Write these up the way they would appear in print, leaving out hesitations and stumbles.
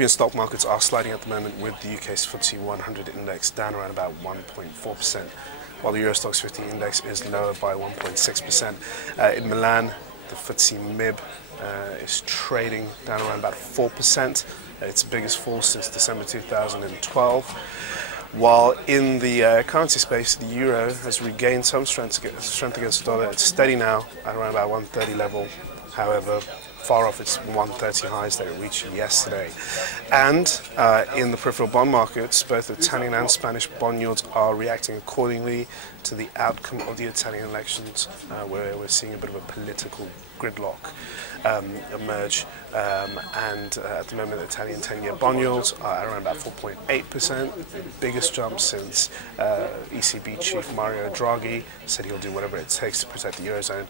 European stock markets are sliding at the moment, with the UK's FTSE 100 index down around about 1.4%, while the Euro Stoxx 50 index is lower by 1.6%. In Milan, the FTSEMIB is trading down around about 4%, its biggest fall since December 2012. While in the currency space, the euro has regained some strength against the dollar. It's steady now at around about 130 level, however, far off its 130 highs that it reached yesterday. And in the peripheral bond markets, both Italian and Spanish bond yields are reacting accordingly to the outcome of the Italian elections, where we're seeing a bit of a political gridlock emerge, and at the moment the Italian 10-year bond yields are at around about 4.8%, biggest jump since ECB chief Mario Draghi said he'll do whatever it takes to protect the Eurozone,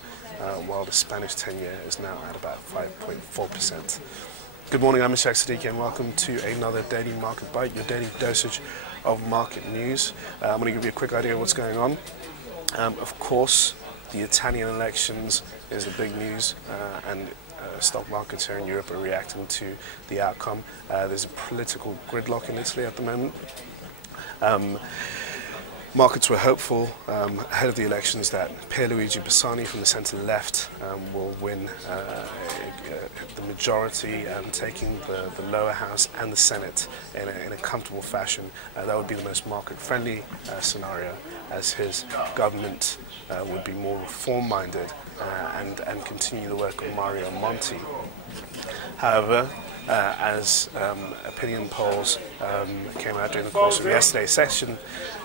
while the Spanish 10-year is now at about 5.4%. Good morning, I'm Ishaq, Siddiqi, and welcome to another Daily Market Bite, your daily dosage of market news. I'm going to give you a quick idea of what's going on. Of course, the Italian elections is the big news, and stock markets here in Europe are reacting to the outcome. There's a political gridlock in Italy at the moment. Markets were hopeful ahead of the elections that Bersani from the centre-left will win the majority, taking the lower house and the Senate in a comfortable fashion. That would be the most market-friendly scenario, as his government would be more reform-minded and continue the work of Mario Monti. However, as opinion polls came out during the course of yesterday's session,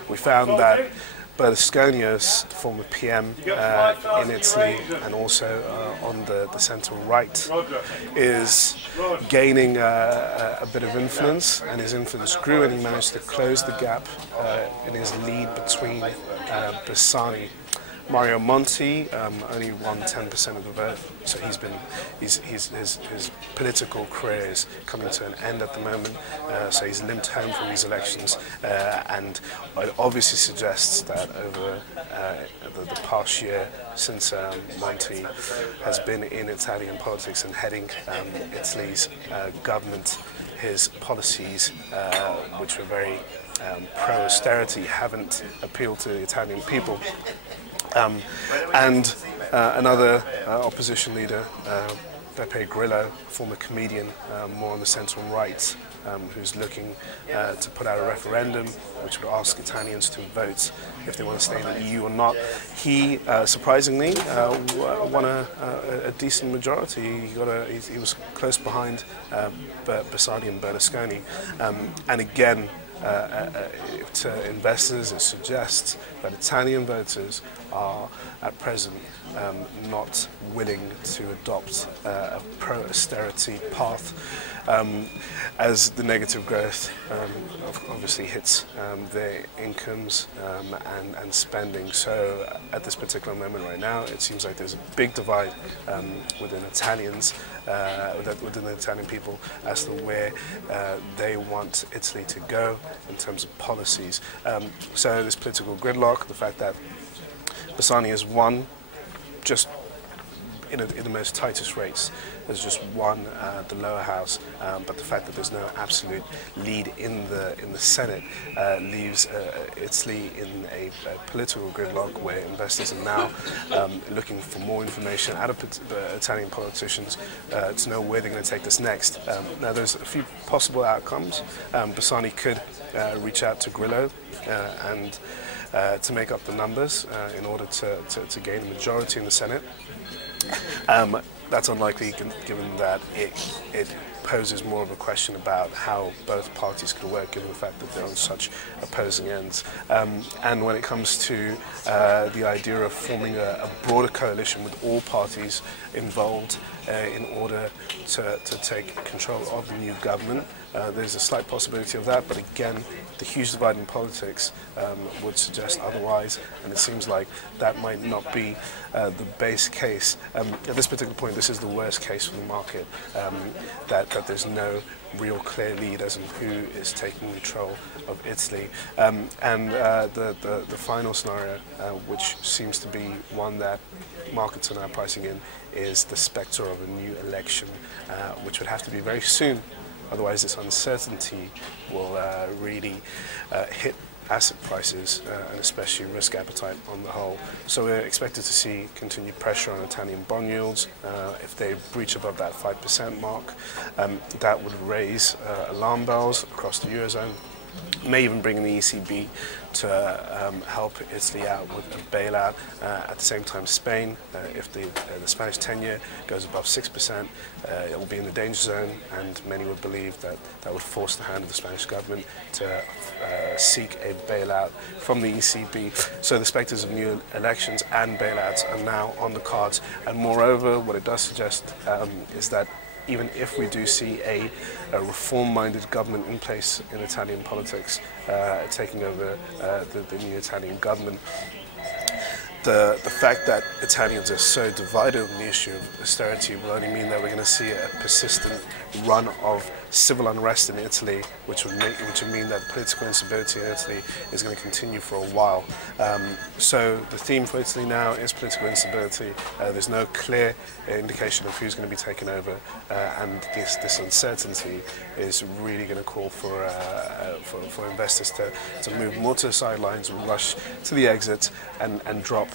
we found that Berlusconi, former PM in Italy and also on the centre-right, is gaining a bit of influence, and his influence grew, and he managed to close the gap in his lead between Bersani. Mario Monti only won 10% of the vote, so his political career is coming to an end at the moment. So he's limped home from these elections, and it obviously suggests that over the past year, since Monti has been in Italian politics and heading Italy's government, his policies, which were very pro-austerity, haven't appealed to the Italian people. And another opposition leader, Beppe Grillo, former comedian, more on the centre-right, who's looking to put out a referendum which would ask Italians to vote if they want to stay in the EU or not. He surprisingly won a decent majority. He was close behind Bersani and Berlusconi, and again, to investors, it suggests that Italian voters are at present not willing to adopt a pro-austerity path, as the negative growth obviously hits their incomes and spending. So at this particular moment right now, it seems like there's a big divide within Italians, within the Italian people, as to where they want Italy to go in terms of policies. So this political gridlock, the fact that Bersani has won just in the most tightest race, has just won the lower house, but the fact that there's no absolute lead in the Senate leaves Italy in a political gridlock, where investors are now looking for more information out of Italian politicians to know where they're going to take this next. Now, there's a few possible outcomes. Bersani could reach out to Grillo and to make up the numbers in order to gain a majority in the Senate. That's unlikely, given that it poses more of a question about how both parties could work, given the fact that they're on such opposing ends. And when it comes to the idea of forming a broader coalition with all parties involved in order to take control of the new government, there's a slight possibility of that, but again, the huge divide in politics would suggest otherwise, and it seems like that might not be the base case. At this particular point, this is the worst case for the market, that there's no real clear lead as in who is taking control of Italy. And the final scenario, which seems to be one that markets are now pricing in, is the spectre of a new election, which would have to be very soon Otherwise, this uncertainty will really hit asset prices and especially risk appetite on the whole. So we're expected to see continued pressure on Italian bond yields. If they breach above that 5% mark, that would raise alarm bells across the Eurozone. May even bring in the ECB to help Italy out with a bailout. At the same time, Spain, if the Spanish 10-year goes above 6%, it will be in the danger zone, and many would believe that that would force the hand of the Spanish government to seek a bailout from the ECB. So the spectres of new elections and bailouts are now on the cards. And moreover, what it does suggest is that even if we do see a reform-minded government in place in Italian politics, taking over the new Italian government, the fact that Italians are so divided on the issue of austerity will only mean that we're going to see a persistent run of civil unrest in Italy, which would mean that political instability in Italy is going to continue for a while. So the theme for Italy now is political instability. There's no clear indication of who's going to be taken over, and this uncertainty is really going to call for investors to move more to the sidelines, rush to the exit, and drop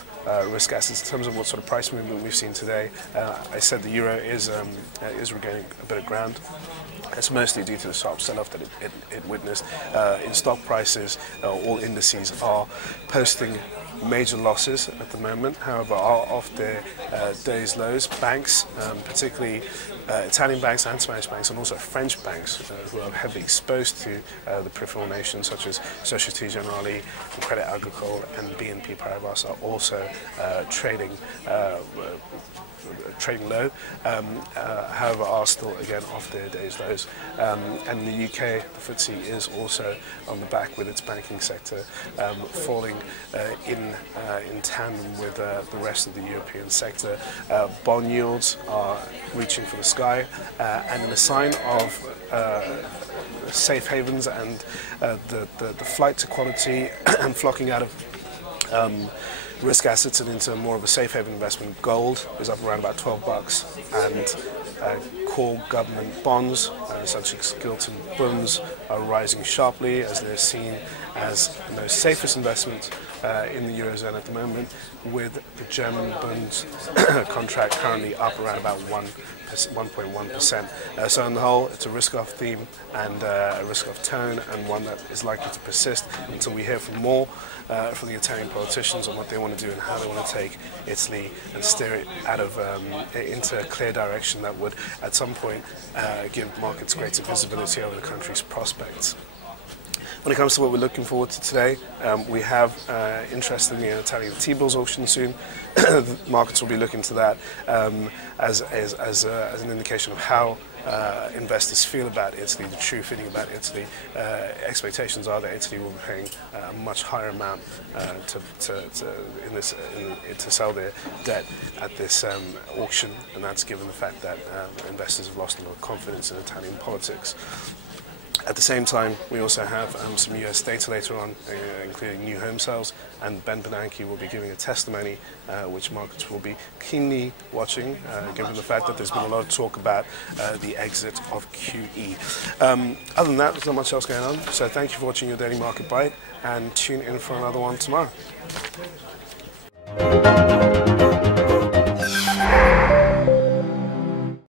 risk assets. In terms of what sort of price movement we've seen today, I said the euro is regaining a bit of ground. It's mostly due to the sharp sell-off that it witnessed. In stock prices, all indices are posting major losses at the moment, however, are off their day's lows. Banks, particularly Italian banks and Spanish banks, and also French banks, who are heavily exposed to the peripheral nations such as Société Générale, Crédit Agricole and BNP Paribas, are also trading low, however are still again off their day's lows. And in the UK, the FTSE is also on the back with its banking sector falling in tandem with the rest of the European sector. Bond yields are reaching for the sky, and in a sign of safe havens and the flight to quality and flocking out of risk assets and into more of a safe haven investment, gold is up around about $12, and core government bonds such as gilt and bunds are rising sharply as they're seen as the most safest investment in the Eurozone at the moment, with the German bonds contract currently up around about 1.1%. So on the whole, it's a risk-off theme and a risk-off tone, and one that is likely to persist until we hear from more from the Italian politicians on what they want to do and how they want to take Italy and steer it out of into a clear direction that would at some point give markets greater visibility over the country's prospects. When it comes to what we're looking forward to today, we have interestingly an Italian T-bills auction soon. The markets will be looking to that as an indication of how investors feel about Italy, the true feeling about Italy. Expectations are that Italy will be paying a much higher amount to sell their debt at this auction, and that's given the fact that investors have lost a lot of confidence in Italian politics. At the same time, we also have some US data later on, including new home sales, and Ben Bernanke will be giving a testimony which markets will be keenly watching, given the fact that there's been a lot of talk about the exit of QE. Other than that, there's not much else going on, so thank you for watching your Daily Market Bite, and tune in for another one tomorrow.